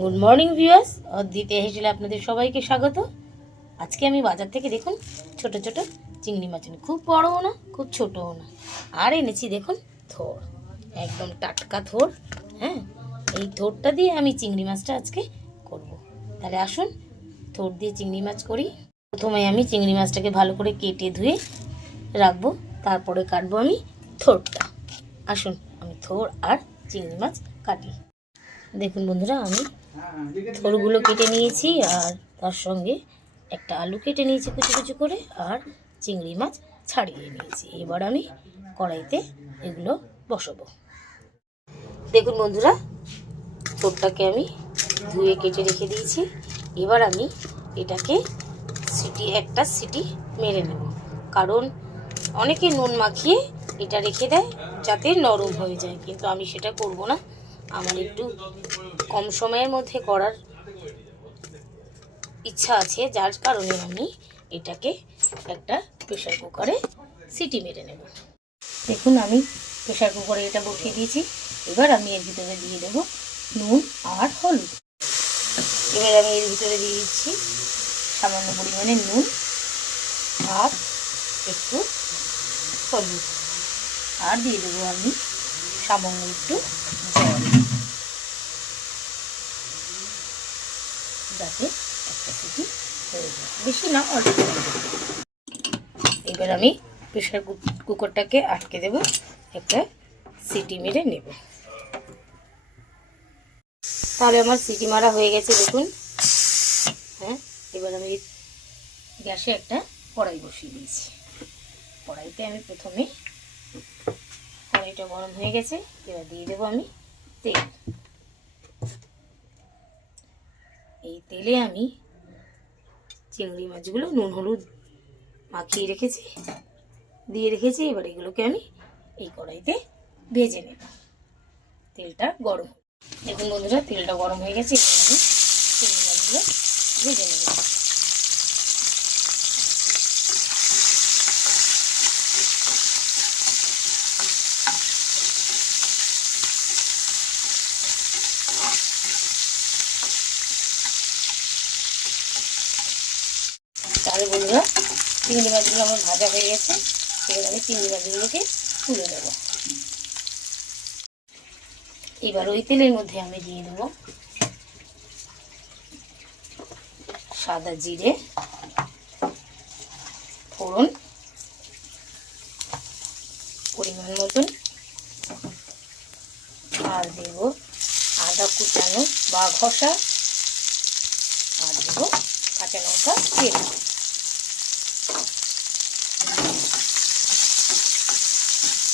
Good morning viewers, অদ্বিতীয় হেসেলে আপনাদের সবাইকে স্বাগত। আজকে আমি বাজার থেকে দেখুন ছোট ছোট চিংড়ি মাছ এনে, খুব বড়ও না খুব ছোটও না, আর এনেছি দেখুন থোড়, একদম টাটকা থোড়। হ্যাঁ, এই থোড়টা দিয়ে আমি চিংড়ি মাছটা আজকে করব। তাহলে আসুন থোড় দিয়ে চিংড়ি মাছ করি। প্রথমে আমি চিংড়ি মাছটাকে ভালো করে কেটে ধুয়ে রাখবো, তারপরে কাটবো আমি থোড়টা। আসুন আমি থোড় আর চিংড়ি মাছ কাটি। দেখুন বন্ধুরা, আমি থোড়গুলো কেটে নিয়েছি আর তার সঙ্গে একটা আলু কেটে নিয়েছি কুচি কুচি করে, আর চিংড়ি মাছ ছাড়িয়ে নিয়েছি। এবার আমি কড়াইতে এগুলো বসাবো। দেখুন বন্ধুরা, থোড়টাকে আমি ধুয়ে কেটে রেখে দিয়েছি। এবার আমি এটাকে একটা সিটি মেরে নেব, কারণ অনেকে নুন মাখিয়ে এটা রেখে দেয় যাতে নরম হয়ে যায়, কিন্তু আমি সেটা করব না। আমার একটু কম সময়ের মধ্যে করার ইচ্ছা আছে, যার কারণে আমি এটাকে একটা প্রেসার কুকারে সিটি মেরে নেব। দেখুন আমি প্রেসার কুকারে এটা বসিয়ে দিয়েছি। এবার আমি এর ভিতরে দিয়ে দেবো নুন আর হলুদ। এবার আমি এর ভিতরে দিয়ে দিচ্ছি সামান্য পরিমাণে নুন আর একটু হলুদ, আর দিয়ে দেবো আমি সামান্য একটু জল, যাতে একটা সিটি হয়ে যায়, বেশি না অল্প। এবার আমি প্রেসার কুকারটাকে আটকে দেব, একটা সিটি মেরে নেব। তাহলে আমার সিটি মারা হয়ে গেছে দেখুন। হ্যাঁ, এবার আমি গ্যাসে একটা কড়াই বসিয়ে দিয়েছি। কড়াইতে আমি প্রথমে, কড়াইটা গরম হয়ে গেছে, এবার দিয়ে দেবো আমি তেল। এই তেলে আমি চিংড়ি মাছগুলো নুন হলুদ মাখিয়ে রেখেছি, দিয়ে রেখেছি। এবার এগুলোকে আমি এই কড়াইতে ভেজে নেব। তেলটা গরম, দেখুন বন্ধুরা তেলটা গরম হয়ে গেছে। এবার আমি চিংড়ি মাছগুলো ভেজে নেব। তাহলে বন্ধুরা চিংড়ি মাছগুলো আমার ভাজা হয়ে গেছে। এবার আমি চিংড়ি মাছগুলোকে তুলে নেব। এবার ওই তেলের মধ্যে আমি দিয়ে দেবো সাদা জিরে ফোড়ন পরিমাণ মতন, আর দেব আদা কুচানো বা ঘষা, আর দেব কাঁচা লঙ্কা তেল।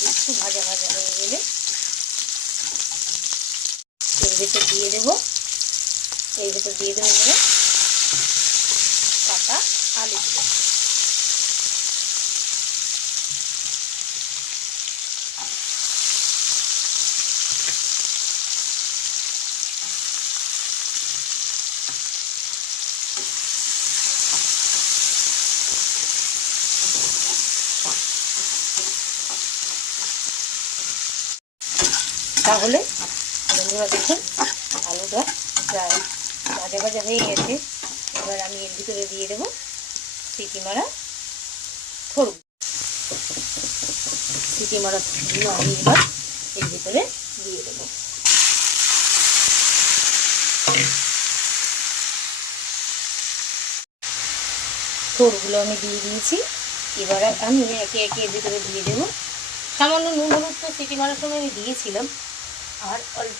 একটু ভাজা ভাজা হয়ে গেলে এর ভেতর দিয়ে দেবো এবারে কাটা আলু দেবো। তাহলে বন্ধুরা দেখুন আলুটা প্রায় ভাজা ভাজা হয়ে গেছে। এবার আমি এর ভিতরে দিয়ে দেবো সিটি মারা থোড়। সিটি মারা থোড়গুলো আমি এবার এর ভিতরে দিয়ে দেবো। থোড়গুলো আমি দিয়ে দিয়েছি। এবার আমি একে একে এর ভিতরে দিয়ে দেবো সামান্য নুন হলুদ। তো সিটি মারার সময় আমি দিয়েছিলাম, আর অল্প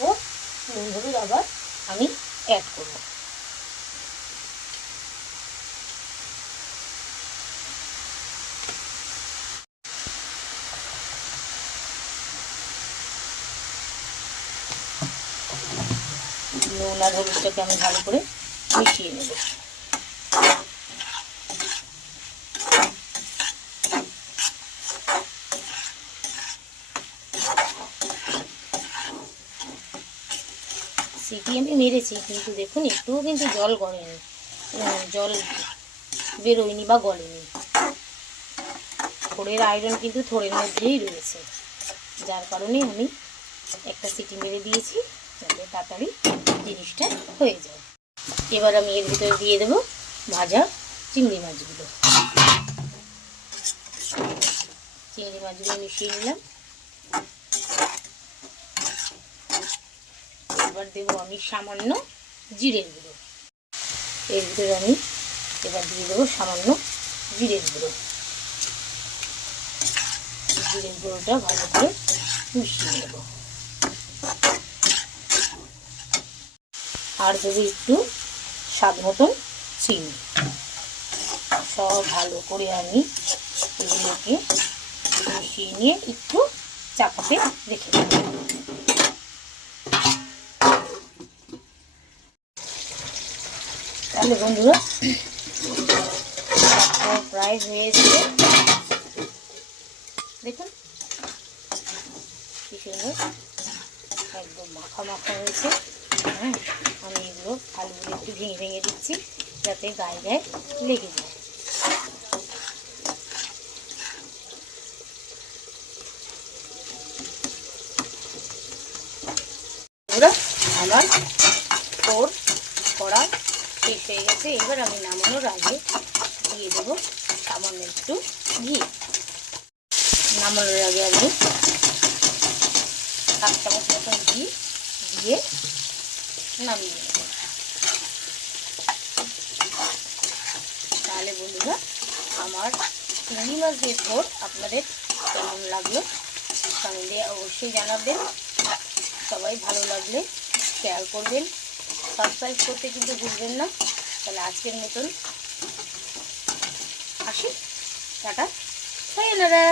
নুন হলুদ আবার আমি অ্যাড করব। নুন আর হলুদটাকে আমি ভালো করে মিশিয়ে নেব। সিটি আমি মেরেছি, কিন্তু দেখুন একটুও কিন্তু জল গড়েনি, জল বেরোয়নি বা গলেনি। থোড়ের আয়রন কিন্তু থোড়ের মধ্যেই রয়েছে, যার কারণে আমি একটা সিটি মেরে দিয়েছি, যাতে তাড়াতাড়ি জিনিসটা হয়ে যায়। এবার আমি এর ভিতরে দিয়ে দেবো ভাজা চিংড়ি মাছগুলো। চিংড়ি মাছগুলো মিশিয়ে নিলাম। এবার দেবো আমি সামান্য জিরের গুঁড়ো। এর ভিতরে আমি এবার দিয়ে দেবো সামান্য জিরের গুঁড়ো। জিরের গুঁড়োটা ভালো করে মিশিয়ে নেব। আর দেবো একটু স্বাদ মতন চিনি। সব ভালো করে আমি এগুলোকে মিশিয়ে নিয়ে একটু চাপাতে রেখে দেব। তাহলে বন্ধুরা প্রায় হয়ে এসেছে। দেখুন কি সুন্দর একদম মাখা মাখা হয়েছে। হ্যাঁ, আমি এগুলো আলুগুলো একটু ভেঙে ভেঙে দিচ্ছি যাতে গায়ে গায়ে লেগে যায়। আমার থোড় করা শেষ হয়ে গেছে। এবার আমি নামানোর আগে দিয়ে দেবো সামান্য একটু ঘি। নামানোর আগে আমি 1 চামচ মতন ঘি দিয়ে নামিয়ে নেব। তাহলে বন্ধুরা আমার চিংড়ি মাছ দিয়ে থোড় আপনাদের কেমন লাগলো কমেন্টে অবশ্যই জানাবেন। সবাই ভালো লাগলে শেয়ার করবেন, সাবস্ক্রাইব করতে কিন্তু ভুলবেন না। তাহলে আজকের মতন আসি, টাটা, সায়োনারা।